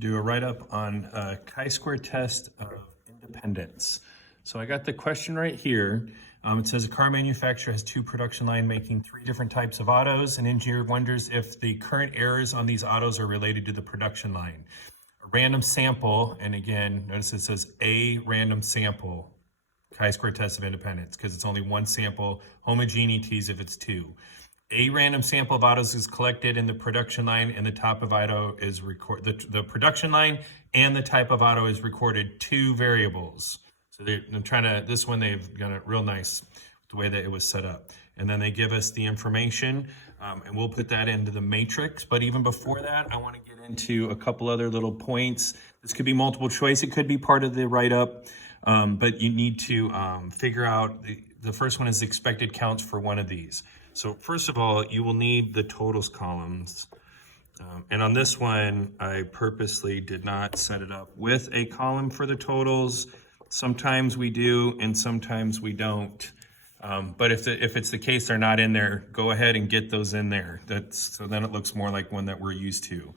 do a write-up on chi-square test of independence. So I got the question right here. It says a car manufacturer has 2 production line making 3 different types of autos. An engineer wonders if the current errors on these autos are related to the production line. A random sample, and again, notice it says a random sample, chi-square test of independence, because it's only one sample. Homogeneities if it's 2. A random sample of autos is collected in the production line, and the type of auto is the production line and the type of auto is recorded 2 variables. So I'm trying to, this one they've got it real nice the way that it was set up. And then they give us the information, and we'll put that into the matrix. But even before that, I want to get into a couple other little points. This could be multiple choice. It could be part of the write-up, but you need to figure out, the first one is the expected counts for one of these. So first of all, you will need the totals columns. And on this one, I purposely did not set it up with a column for the totals. Sometimes we do, and sometimes we don't. But if it's the case they're not in there, go ahead and get those in there. So then it looks more like one that we're used to.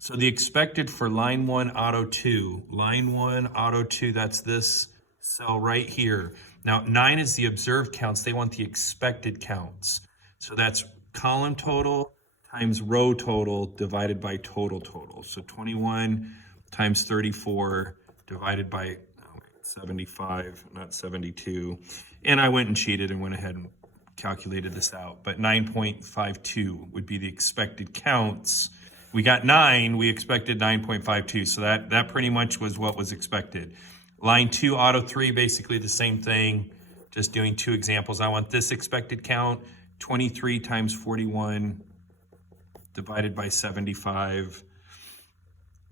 So the expected for line 1, auto 2. Line 1, auto 2, that's this cell right here. Now 9 is the observed counts. They want the expected counts. So that's column total times row total divided by total. So 21 times 34 divided by 75, not 72. And I went and cheated and went ahead and calculated this out. But 9.52 would be the expected counts. We got 9, we expected 9.52. So that pretty much was what was expected. Line 2, auto 3, basically the same thing, just doing 2 examples. I want this expected count, 23 times 41 divided by 75,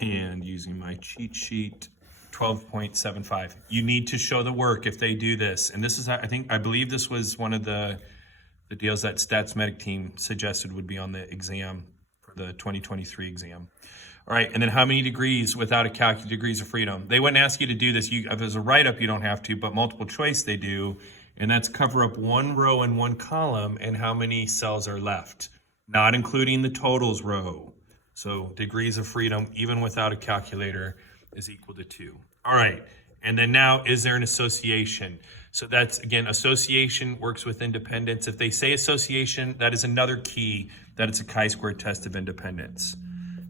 and using my cheat sheet, 12.75. You need to show the work if they do this. And this is, I believe this was one of the deals that StatsMedic team suggested would be on the exam for the 2023 exam. All right, and then how many degrees without a calculator, degrees of freedom? They wouldn't ask you to do this. If there's a write-up, you don't have to, but multiple choice they do. And that's cover up 1 row and 1 column and how many cells are left, not including the totals row. So degrees of freedom, even without a calculator, is equal to 2. All right, and then now, is there an association? So that's, again, association works with independence. If they say association, that is another key that it's a chi-square test of independence.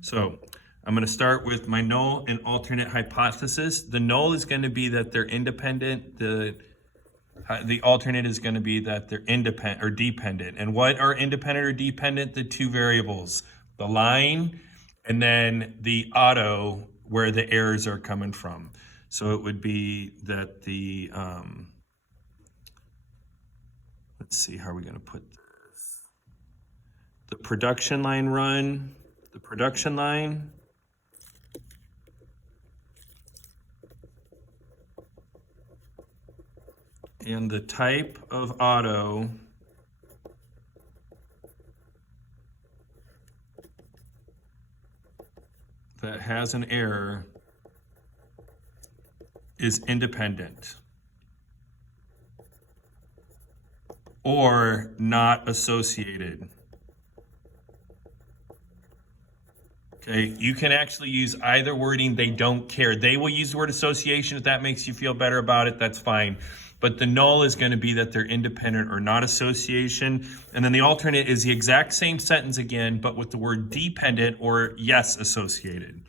So I'm going to start with my null and alternate hypothesis. The null is going to be that they're independent. The alternate is going to be that they're independent or dependent. And what are independent or dependent? The 2 variables, the line and then the auto where the errors are coming from. So it would be that the, let's see, how are we going to put this? The production line run, the production line, and the type of auto that has an error is independent or not associated. Okay, you can actually use either wording. They don't care. They will use the word association. If that makes you feel better about it, that's fine. But the null is going to be that they're independent or not association. And then the alternate is the exact same sentence again, but with the word dependent or yes associated.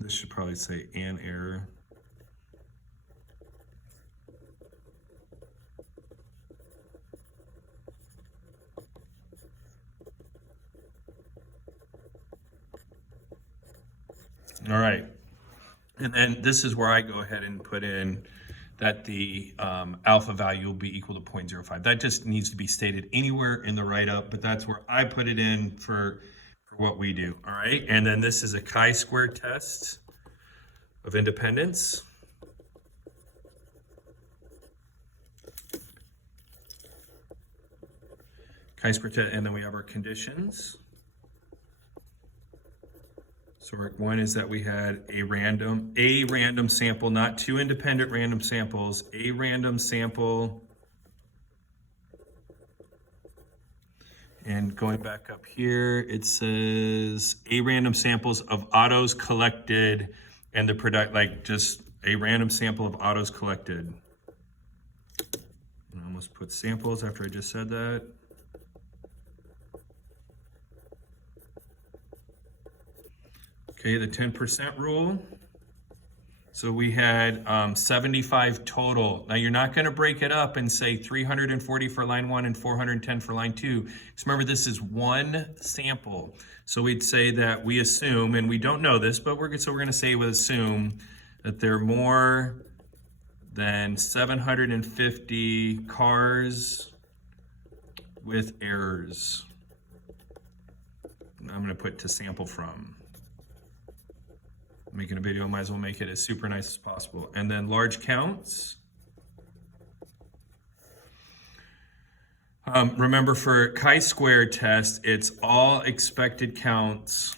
This should probably say an error. All right, and then this is where I go ahead and put in that the alpha value will be equal to 0.05. That just needs to be stated anywhere in the write-up, but that's where I put it in for what we do. All right, and then this is a chi-square test of independence. Chi-square test, and then we have our conditions. So work one is that we had a random sample, not two independent random samples, a random sample. And going back up here, it says a random samples of autos collected and the product, like just a random sample of autos collected. I almost put samples after I just said that. Okay, the 10% rule. So we had 75 total. Now you're not gonna break it up and say 340 for line 1 and 410 for line 2. Because remember, this is one sample. So we'd say that we assume, and we don't know this, but we're gonna say we assume that there are more than 750 cars with errors. I'm gonna put to sample from. Making a video, might as well make it as super nice as possible. And then large counts. Remember, for chi-square test, it's all expected counts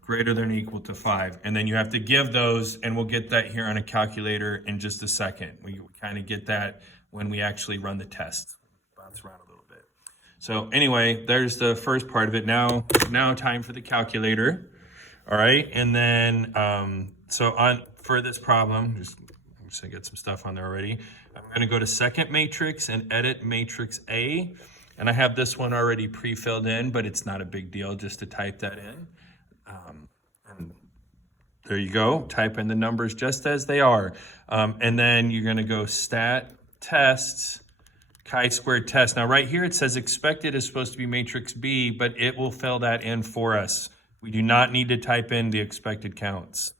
greater than or equal to 5. And then you have to give those, and we'll get that here on a calculator in just a second. We kind of get that when we actually run the test. Bounce around a little bit. So anyway, there's the first part of it. Now time for the calculator. All right, and then for this problem, I'm just gonna get some stuff on there already. I'm gonna go to second matrix and edit matrix A, and I have this one already pre-filled in, but it's not a big deal just to type that in. And there you go. Type in the numbers just as they are, and then you're gonna go stat test. Chi-square test. Now right here it says expected is supposed to be matrix B, but it will fill that in for us. We do not need to type in the expected counts.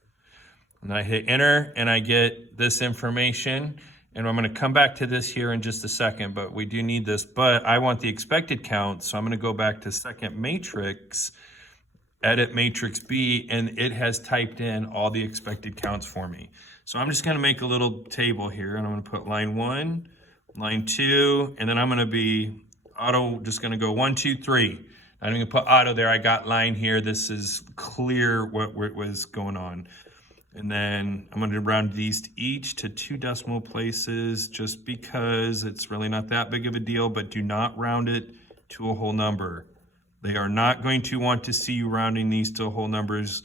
And I hit enter and I get this information, and I'm going to come back to this here in just a second, but we do need this. But I want the expected counts, so I'm going to go back to second matrix, edit matrix B, and it has typed in all the expected counts for me. So I'm just going to make a little table here, and I'm going to put line 1, line 2, and then I'm gonna be just gonna go 1, 2, 3. I'm gonna put auto there. I got line here. This is clear what was going on. And then I'm gonna round these each to 2 decimal places just because it's really not that big of a deal, but do not round it to a whole number. They are not going to want to see you rounding these to whole numbers,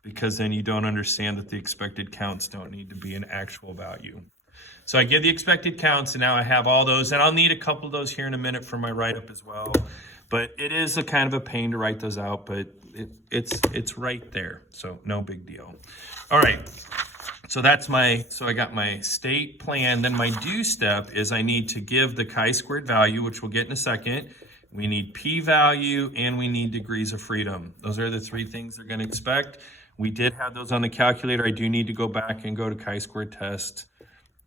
because then you don't understand that the expected counts don't need to be an actual value. So I give the expected counts, and now I have all those, and I'll need a couple of those here in a minute for my write-up as well. But it is a kind of a pain to write those out, but it's right there, so no big deal. All right, so I got my state plan. Then my do step is I need to give the chi-squared value, which we'll get in a second. We need p-value, and we need degrees of freedom. Those are the 3 things they're going to expect. We did have those on the calculator. I do need to go back and go to chi-squared test.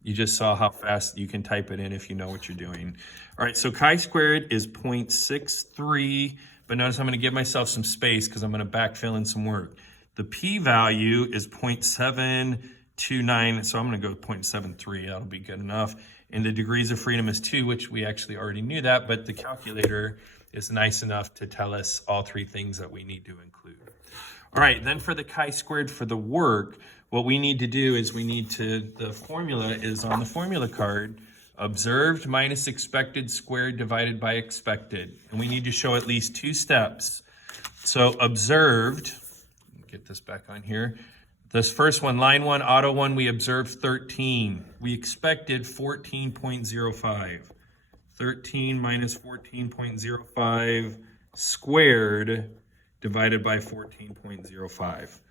You just saw how fast you can type it in if you know what you're doing. All right, so chi-squared is 0.63, but notice I'm gonna give myself some space because I'm gonna backfill in some work. The p-value is 0.729, so I'm gonna go 0.73, that'll be good enough. And the degrees of freedom is 2, which we actually already knew that, but the calculator is nice enough to tell us all 3 things that we need to include. All right, then for the chi-squared for the work, what we need to do is the formula is on the formula card, observed minus expected squared divided by expected. And we need to show at least 2 steps. So observed, get this back on here. This first one, line 1, auto 1, we observed 13. We expected 14.05. 13 minus 14.05 squared divided by 14.05.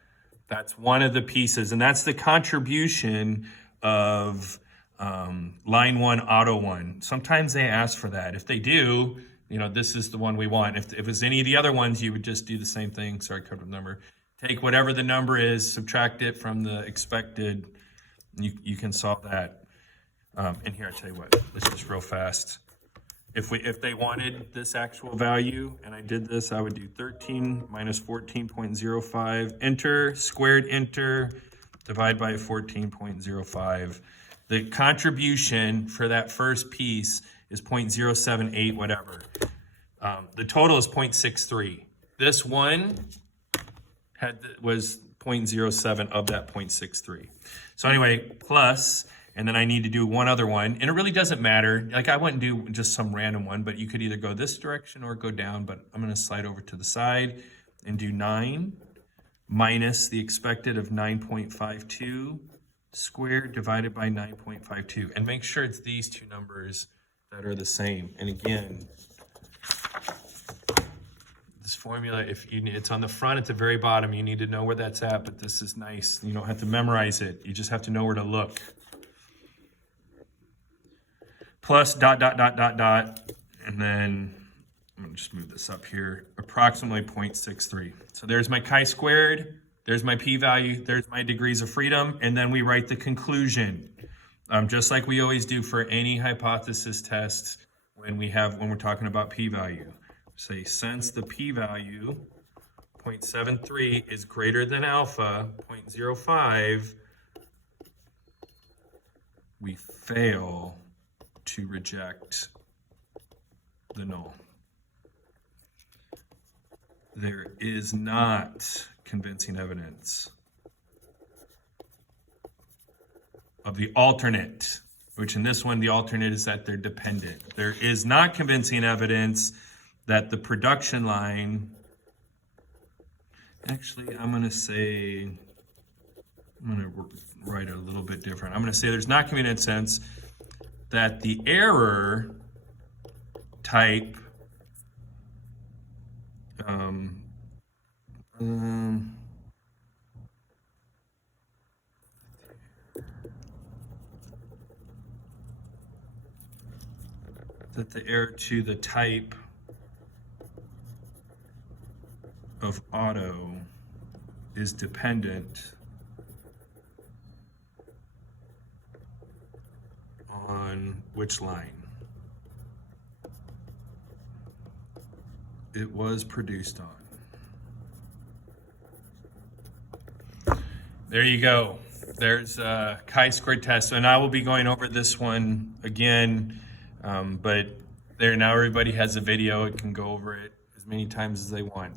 That's one of the pieces, and that's the contribution of line 1, auto 1. Sometimes they ask for that. If they do, this is the one we want. If it was any of the other ones, you would just do the same thing. Sorry, covered the number. Take whatever the number is, subtract it from the expected. You can solve that. And here, I tell you what, let's just real fast. If they wanted this actual value, and I did this, I would do 13 minus 14.05, enter, squared enter, divide by 14.05. The contribution for that first piece is 0.078, whatever. The total is 0.63. This one was 0.07 of that 0.63. So anyway, plus, and then I need to do one other one, and it really doesn't matter. Like I wouldn't do just some random one, but you could either go this direction or go down, but I'm gonna slide over to the side and do 9 minus the expected of 9.52 squared divided by 9.52. And make sure it's these two numbers that are the same. And again, this formula, it's on the front at the very bottom, you need to know where that's at, but this is nice. You don't have to memorize it. You just have to know where to look. Plus dot, dot, dot, dot, dot, and then I'm gonna just move this up here, approximately 0.63. So there's my chi-squared, there's my p-value, there's my degrees of freedom, and then we write the conclusion. Just like we always do for any hypothesis test when we're talking about p-value. Say, since the p-value 0.73 is greater than alpha 0.05, we fail to reject the null. There is not convincing evidence of the alternate, which in this one, the alternate is that they're dependent. There is not convincing evidence that the production line, actually, I'm gonna write it a little bit different. I'm gonna say there's not convincing sense that the error type that the error to the type of auto is dependent on which line it was produced on. There you go. There's a chi-squared test, and I will be going over this one again, but there now everybody has a video. It can go over it as many times as they want.